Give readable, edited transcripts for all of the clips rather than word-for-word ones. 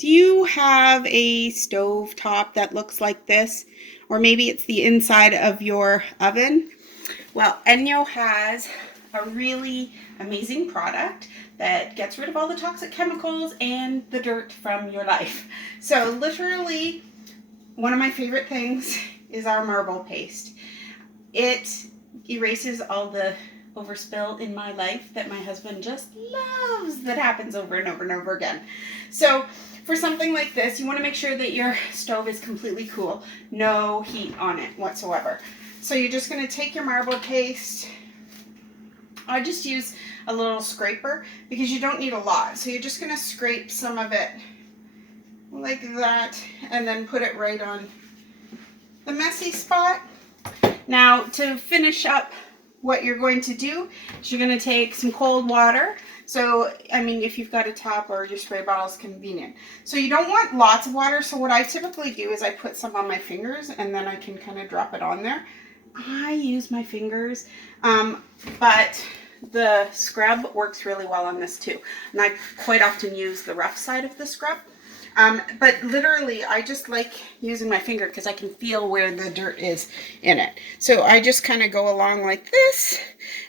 Do you have a stove top that looks like this? Or maybe it's the inside of your oven? Well, ENJO has a really amazing product that gets rid of all the toxic chemicals and the dirt from your life. So literally, one of my favorite things is our marble paste. It erases all the overspill in my life that my husband just loves that happens over and over and over again. So for something like this, you want to make sure that your stove is completely cool, no heat on it whatsoever. So you're just going to take your marble paste. I just use a little scraper because you don't need a lot. So you're just going to scrape some of it like that and then put it right on the messy spot. Now to finish up, what you're going to do is you're going to take some cold water. So, I mean, if you've got a tap or your spray bottle is convenient. So you don't want lots of water. So what I typically do is I put some on my fingers and then I can kind of drop it on there. I use my fingers, but the scrub works really well on this too. And I quite often use the rough side of the scrub. But literally, I just like using my finger because I can feel where the dirt is in it. So I just kind of go along like this,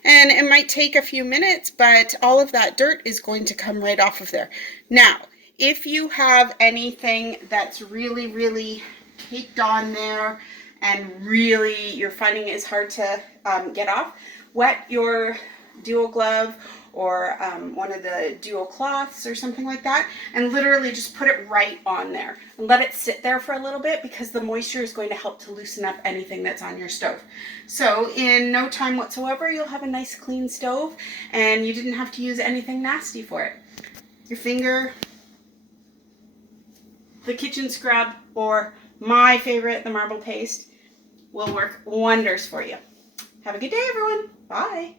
and it might take a few minutes, but all of that dirt is going to come right off of there. Now, if you have anything that's really, really caked on there and really you're finding it's hard to get off, wet your dual glove or one of the dual cloths or something like that, and literally just put it right on there and let it sit there for a little bit because the moisture is going to help to loosen up anything that's on your stove. So in no time whatsoever, you'll have a nice clean stove and you didn't have to use anything nasty for it. Your finger, the kitchen scrub, or my favorite, the marble paste, will work wonders for you. Have a good day, everyone. Bye.